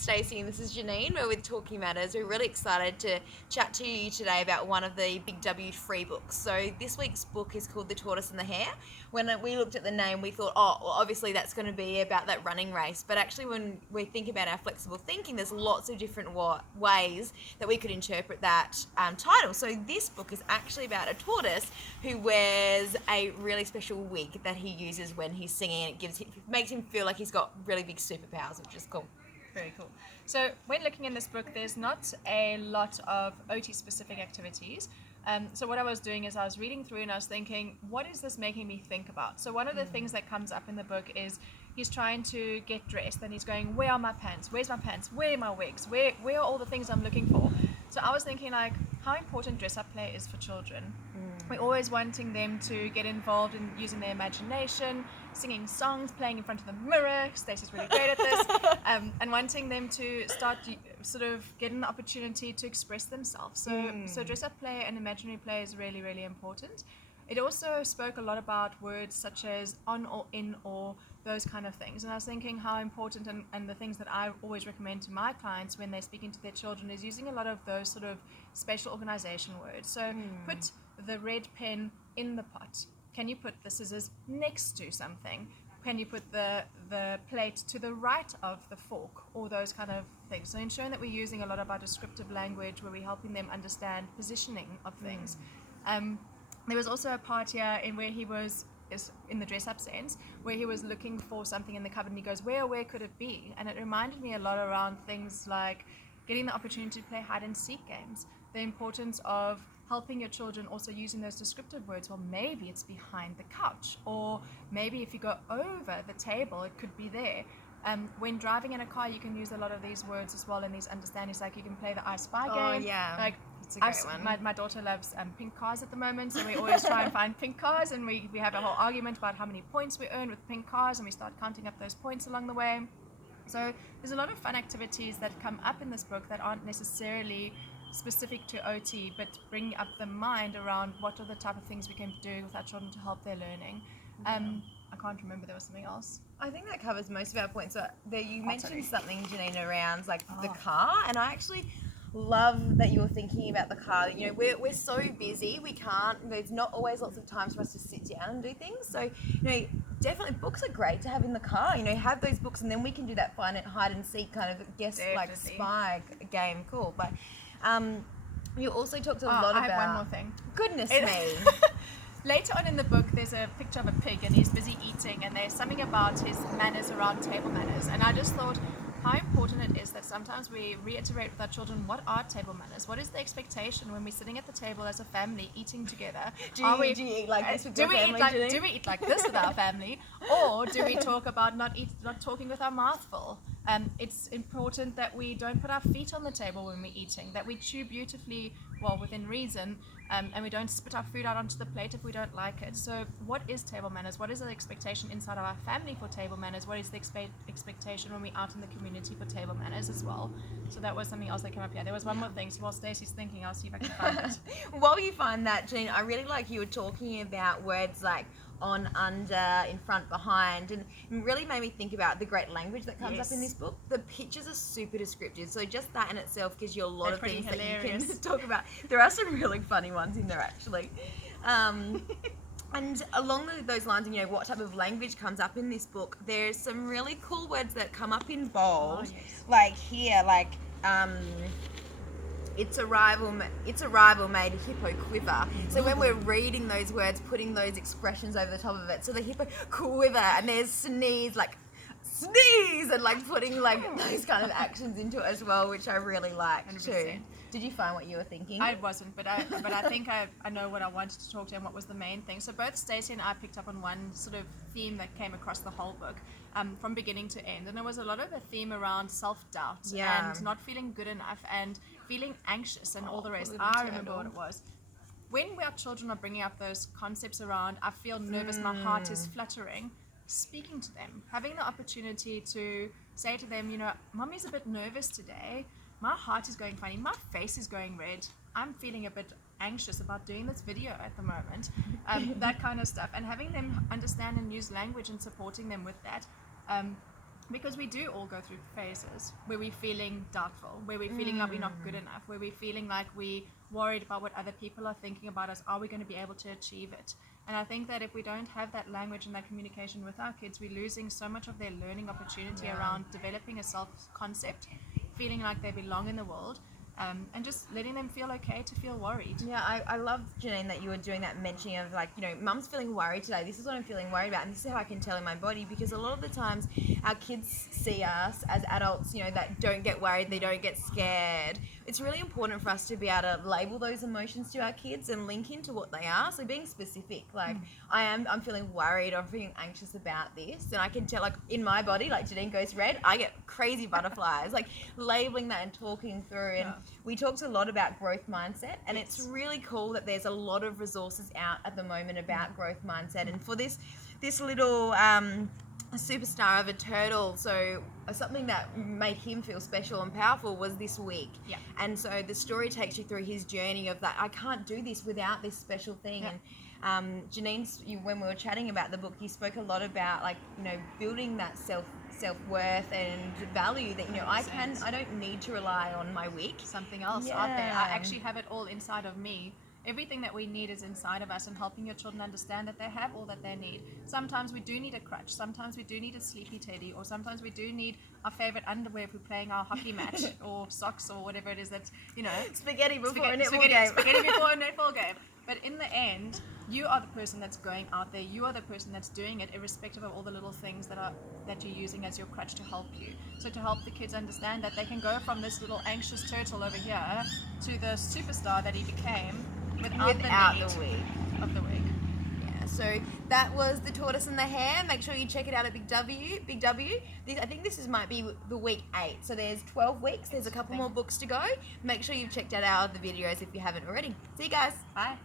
Stacey and this is Janine. We're with Talking Matters. We're really excited to chat to you today about one of the Big W free books. So this week's book is called The Tortoise and the Hare. When we looked at the name, we thought, oh, well, obviously that's going to be about that running race. But actually when we think about our flexible thinking, there's lots of different ways that we could interpret that title. So this book is actually about a tortoise who wears a really special wig that he uses when he's singing, and it makes him feel like he's got really big superpowers, which is cool. Very cool. So when looking in this book, there's not a lot of OT specific activities. So what I was doing is I was reading through and I was thinking, what is this making me think about? So one of the things that comes up in the book is he's trying to get dressed and he's going, where are my pants? Where's my pants? Where are my wigs? Where are all the things I'm looking for? So I was thinking like how important dress-up play is for children. We're always wanting them to get involved in using their imagination, singing songs, playing in front of the mirror. Stacey's really great at this. And wanting them to start sort of getting the opportunity to express themselves. So dress-up play and imaginary play is really, really important. It also spoke a lot about words such as on or in or those kind of things. And I was thinking how important and the things that I always recommend to my clients when they're speaking to their children is using a lot of those sort of spatial organization words. So put the red pen in the pot. Can you put the scissors next to something? Can you put the plate to the right of the fork? Or those kind of things. So ensuring that we're using a lot of our descriptive language where we're helping them understand positioning of things. There was also a part here in where he was in the dress-up sense, where he was looking for something in the cupboard and he goes, where could it be? And it reminded me a lot around things like getting the opportunity to play hide and seek games, the importance of helping your children also using those descriptive words. Well, maybe it's behind the couch, or maybe if you go over the table, it could be there. When driving in a car, you can use a lot of these words as well, and these understandings. Like you can play the I Spy game. Oh yeah, like it's a great one. My daughter loves pink cars at the moment, so we always try and find pink cars, and we have a whole argument about how many points we earn with pink cars, and we start counting up those points along the way. So there's a lot of fun activities that come up in this book that aren't necessarily specific to OT, but bring up the mind around what are the type of things we can do with our children to help their learning. I can't remember, there was something else. I think that covers most of our points. So there you mentioned something, Janine, around like the car, and I actually love that you were thinking about the car. You know, we're so busy, there's not always lots of times for us to sit down and do things. So, you know, definitely books are great to have in the car. You know, have those books, and then we can do that fun hide and seek kind of like spy game. Cool, but you also talked a lot about. I have one more thing. Goodness me. Later on in the book, there's a picture of a pig and he's busy eating, and there's something about his manners around table manners. And I just thought how important it is that sometimes we reiterate with our children, what are table manners? What is the expectation when we're sitting at the table as a family eating together? Do you eat like this with your family? Do we eat like this with our family? Or do we talk about not talking with our mouth full? It's important that we don't put our feet on the table when we're eating, that we chew beautifully, well, within reason, and we don't spit our food out onto the plate if we don't like it. So what is table manners? What is the expectation inside of our family for table manners? What is the expectation when we're out in the community for table manners as well? So that was something else that came up here. There was one more thing, so while Stacey's thinking, I'll see if I can find it. While you find that, Janine, I really like you were talking about words like on, under, in front, behind, and it really made me think about the great language that comes up in this book. The pictures are super descriptive, so just that in itself gives you a lot of things hilarious. That you can talk about. There are some really funny ones in there, actually. And along those lines, you know, what type of language comes up in this book, there's some really cool words that come up in bold, like here, like its arrival made a hippo quiver. So when we're reading those words, putting those expressions over the top of it, so the hippo quiver, and there's sneeze, and like putting like those kind of actions into it as well, which I really liked too. Did you find what you were thinking? I wasn't, but I think I know what I wanted to talk to and what was the main thing. So both Stacey and I picked up on one sort of theme that came across the whole book, from beginning to end. And there was a lot of a theme around self-doubt and not feeling good enough and feeling anxious and all the rest. I remember what it was. When our children are bringing up those concepts around, I feel nervous, my heart is fluttering, speaking to them, having the opportunity to say to them, you know, Mommy's a bit nervous today. My heart is going funny. My face is going red. I'm feeling a bit anxious about doing this video at the moment. That kind of stuff. And having them understand and use language and supporting them with that. Because we do all go through phases where we're feeling doubtful, where we're feeling like we're not good enough, where we're feeling like we're worried about what other people are thinking about us. Are we going to be able to achieve it? And I think that if we don't have that language and that communication with our kids, we're losing so much of their learning opportunity around developing a self-concept, feeling like they belong in the world, and just letting them feel okay to feel worried. Yeah, I love, Janine, that you were doing that mentioning of like, you know, mum's feeling worried today. This is what I'm feeling worried about, and this is how I can tell in my body, because a lot of the times our kids see us as adults, you know, that don't get worried, they don't get scared. It's really important for us to be able to label those emotions to our kids and link into what they are. So being specific, like I'm feeling worried or I'm feeling anxious about this, and I can tell, like in my body, like Janine goes red, I get crazy butterflies. Like labeling that and talking through, and we talked a lot about growth mindset, and it's really cool that there's a lot of resources out at the moment about growth mindset. And for this little superstar of a turtle, so something that made him feel special and powerful was this week. Yeah. And so the story takes you through his journey of that, I can't do this without this special thing. And Janine's, when we were chatting about the book, you spoke a lot about, like, you know, building that self-worth and value that, you know, I don't need to rely on my week. Something else out there. I actually have it all inside of me. Everything that we need is inside of us, and helping your children understand that they have all that they need. Sometimes we do need a crutch, sometimes we do need a sleepy teddy, or sometimes we do need our favorite underwear if we're playing our hockey match, or socks, or whatever it is that's, you know. Spaghetti before a netball game. Spaghetti before a netball game. But in the end, you are the person that's going out there. You are the person that's doing it, irrespective of all the little things that you're using as your crutch to help you. So to help the kids understand that they can go from this little anxious turtle over here to the superstar that he became without the wig. Of the wig. Yeah, so that was The Tortoise and the Hare. Make sure you check it out at Big W. I think this might be the week 8. So there's 12 weeks. There's a couple more books to go. Make sure you've checked out our other videos if you haven't already. See you guys. Bye.